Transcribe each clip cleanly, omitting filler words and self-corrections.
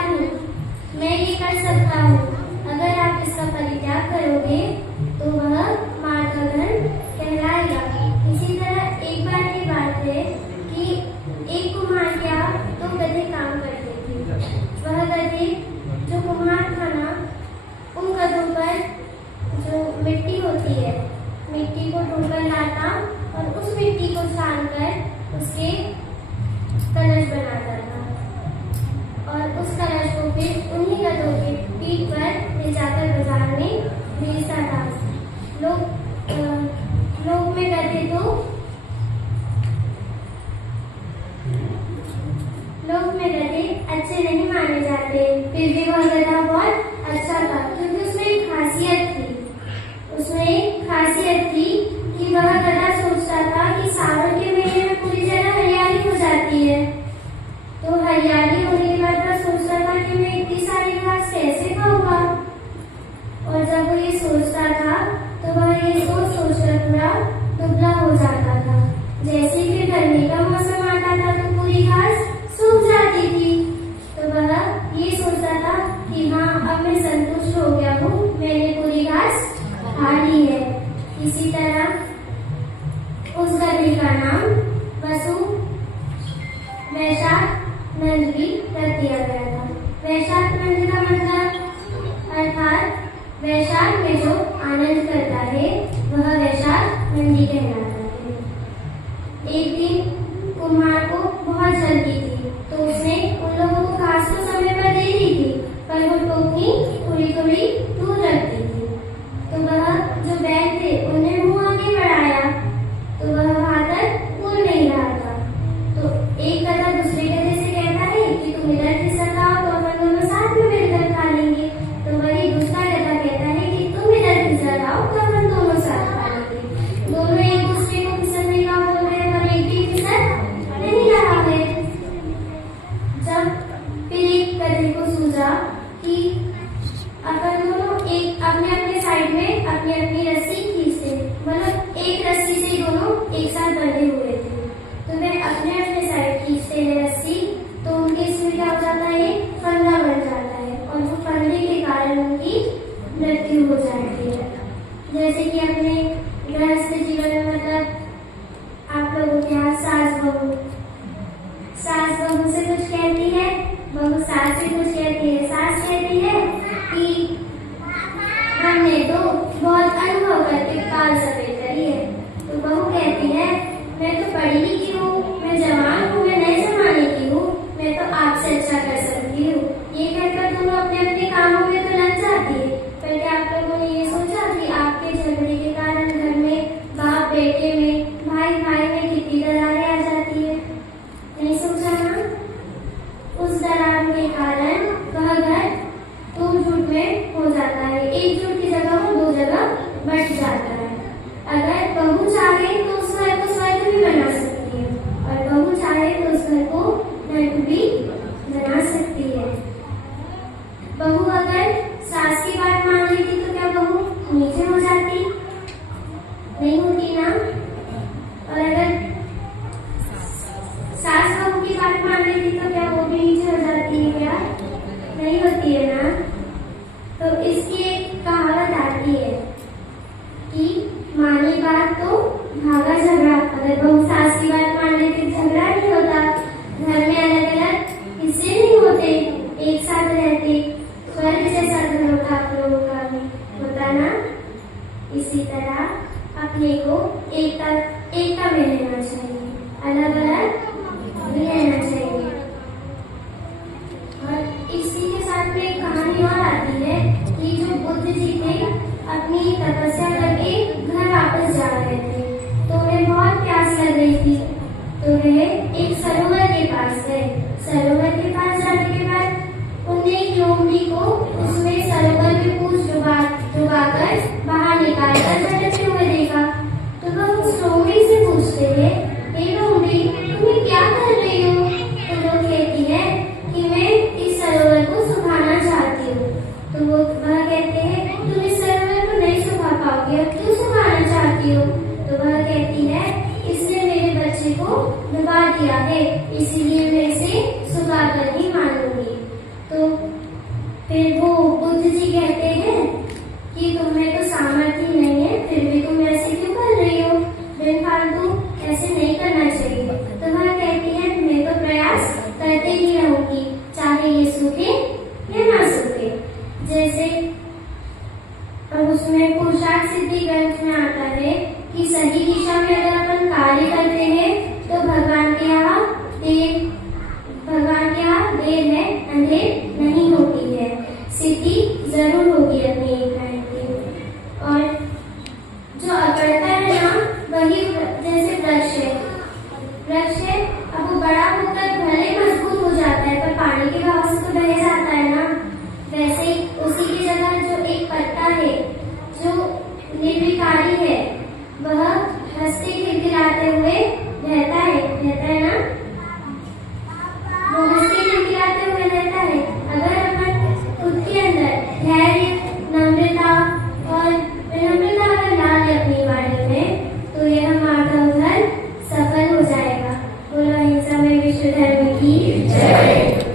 अधिकार हूँ, मैं ये कर सकता हूँ। अगर आप इसका परित्याग करोगे तो वह मार्गदर्शन कहलाएगा। इसी तरह एक बार की बात है कि एक कुम्हार क्या तो गधे काम करते थे। वह गधे जो कुम्हार था ना, उन गधों पर जो मिट्टी होती है, मिट्टी को ढूंढकर लाता और उस मिट्टी को छानकर उसके कलश बनाता था और उस कलश को फिर उन्हीं गधों के पीठ पर ले जाकर बाजार में बेचता था। लोग में गधे अच्छे नहीं माने जाते, फिर भी वह गधा बहुत अच्छा था क्योंकि उसमें एक खासियत थी कि वह गधा सोचता था कि सावन के महीने में पूरी जगह हरियाली हो जाती है। तो हरियाली होने के बाद वह सोचता था कि मैं इतनी सारी घास कैसे खाऊंगा। और जब वो ये सोचता था तो वह ये सोचकर पूरा दुबला हो जाता था। जैसे ही फिर गर्मी का मौसम आता था तो पूरी घास सूख जाती थी। तो वह ये सोचता था कि हाँ, अब मैं संतुष्ट हो गया हूँ, मैंने पूरी घास खा ली है। इसी तरह उस गधे का नाम वसु वैशाख नंद भी रख दिया गया था। वैशाख नंद का मतलब अर्थात वैशाख में जो आनंद करता है वह वैशाख नंदी कहलाता है। एक दिन कुम्हार को बहुत जल्दी थी तो उसने उन लोगों को घास तो समय पर दे दी थी, पर वो टोकरी थोड़ी दूर रख दी थी। तो वह जो बैग थे उन्हें मुंह आगे बढ़ाया तो वह वहां तक पूर नहीं रहा था। तो एक गधा दूसरे गधे से कहता है कि तुम इधर खिसक आओ तो अपन दोनों साथ में मिलकर खा लेंगे। तो वही दूसरा गधा कहता है कि तुम इधर खिसक आओ तो अपन दोनों साथ खा लेंगे। दोनों एक दूसरे को खिसकने का बोल रहे हैं पर एक भी खिसक नहीं रहा है। जब फिर एक गधे को सूझा कि अपन दोनों एक अपने अपने साइड में अपनी अपनी रस्सी खींचते, मतलब एक रस्सी से दोनों एक साथ बंधे हुए थे। तो वे अपने अपने साइड खींचते हैं रस्सी, तो उनके इसमें क्या हो जाता है, फंदा बन जाता है और वो फंदे के कारण उनकी मृत्यु हो जाती है। जैसे कि अपने गृहस्थ जीवन में मतलब आप लोगों के यहाँ सास बहू से कुछ कहती है, बहू सास से कुछ कहती है। सास कहती है कि हमने तो बहुत अनुभव करके काल सफेद करी है। तो बहू कहती है मैं तो पढ़ी लिखी हूँ, मैं जवान हूँ, मैं नए जमाने की हूँ, मैं तो आपसे अच्छा कर सकती हूँ। ये कहकर दोनों अपने अपने कामों में तो लग जाती है। पर क्या आप लोगों ने ये सोचा कि आपके झगड़े के कारण घर में बाप बेटे में, भाई भाई में कितनी दरारें आ जाती है? नहीं सोचा ना? उस दरार के कारण वह घर टूट फूट में हो जाता है। एक जुट की जगह वो दो जगह बट जाता है। अगर बहू चाहे तो उस घर को स्वर्ग भी बना सकती है और बहू चाहे तो उस घर को नरक भी बना सकती है। बहू अगर सास की बात मान लेती तो क्या बहू नीचे हो जाती? नहीं होती ना? और अगर सास बहू की बात मान लेती तो क्या वो भी नीचे हो जाती है? क्या नहीं होती है ना? तो इसकी एक कहावत आती है कि मानी बात तो भागा झगड़ा। अगर बहू सास की बात मान लेती झगड़ा नहीं होता, घर में अलग अलग हिस्से नहीं होते, एक साथ रहते, स्वर्ग जैसा घर होता आप लोगों का भी होता ना। इसी तरह अपने को एकता में रहना चाहिए, अलग अलग भी रहना चाहिए। और इसी के साथ में एक कहानी और आती है कि जो बुद्ध जी थे अपनी तपस्या करके घर वापस जा रहे थे तो उन्हें बहुत प्यास लग रही थी। तो वे एक सरोवर के पास गए। सरोवर के पास जाने के बाद उन्हें एक लोमड़ी को उसमें सरोवर में पूंछ डुबाकर बाहर निकालकर झटकते हुए देखा। तो वह उस लोमड़ी से पूछते हैं, हे लोमड़ी तुम्हें क्या कर रही हो? तो वो कहती है कि मैं इस सरोवर को सुखाना चाहती हूँ। तो वह कहते हैं तुम इस सरोवर को नहीं सुखा पाओगे, अब क्यों सुखाना चाहती हो? तो वह कहती है इसने मेरे बच्चे को डुबा दिया है, इसीलिए मैं इसे सुखा कर ही मानूंगी। तो फिर वो बुद्ध जी कहते हैं कि तुम्हें तो सामर्थ्य ही नहीं है, फिर भी तुम ऐसे क्यों कर रही हो, बिन फालतू ऐसे नहीं करना चाहिए। तो वह कहती है मैं तो प्रयास करते ही रहूंगी, चाहे ये सूखे या ना सूखे। जैसे उसमें पुरुषार्थ सिद्धि ग्रंथ में आता है कि सही दिशा में अगर अपन कार्य करते हैं तो भगवान के यहाँ देर है, अंधेर नहीं होती है, सिद्धि जरूर होगी अपनी एक टाइम की। और जो अकड़ता है ना वही जैसे वृक्ष है, अब वो बड़ा होकर भले मजबूत हो जाता है पर पानी के बहाव से तो बह जाता है ना। वैसे ही उसी की जगह जो एक पत्ता है जो निर्विकारी है वह हंसते खिलखिलाते हुए रहता है ना, वो हंसते खिलखिलाते हुए रहता है। अगर अपन खुद के अंदर धैर्य, नम्रता और विनम्रता अगर ला ले अपनी वाणी में तो यह माधव घर सफल हो जाएगा। बोलो अहिंसा में विश्व धर्म की जय।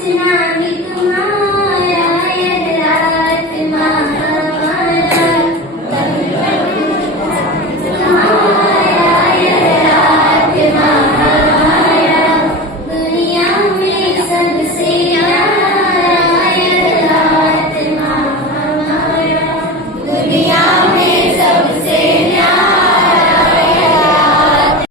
Krishna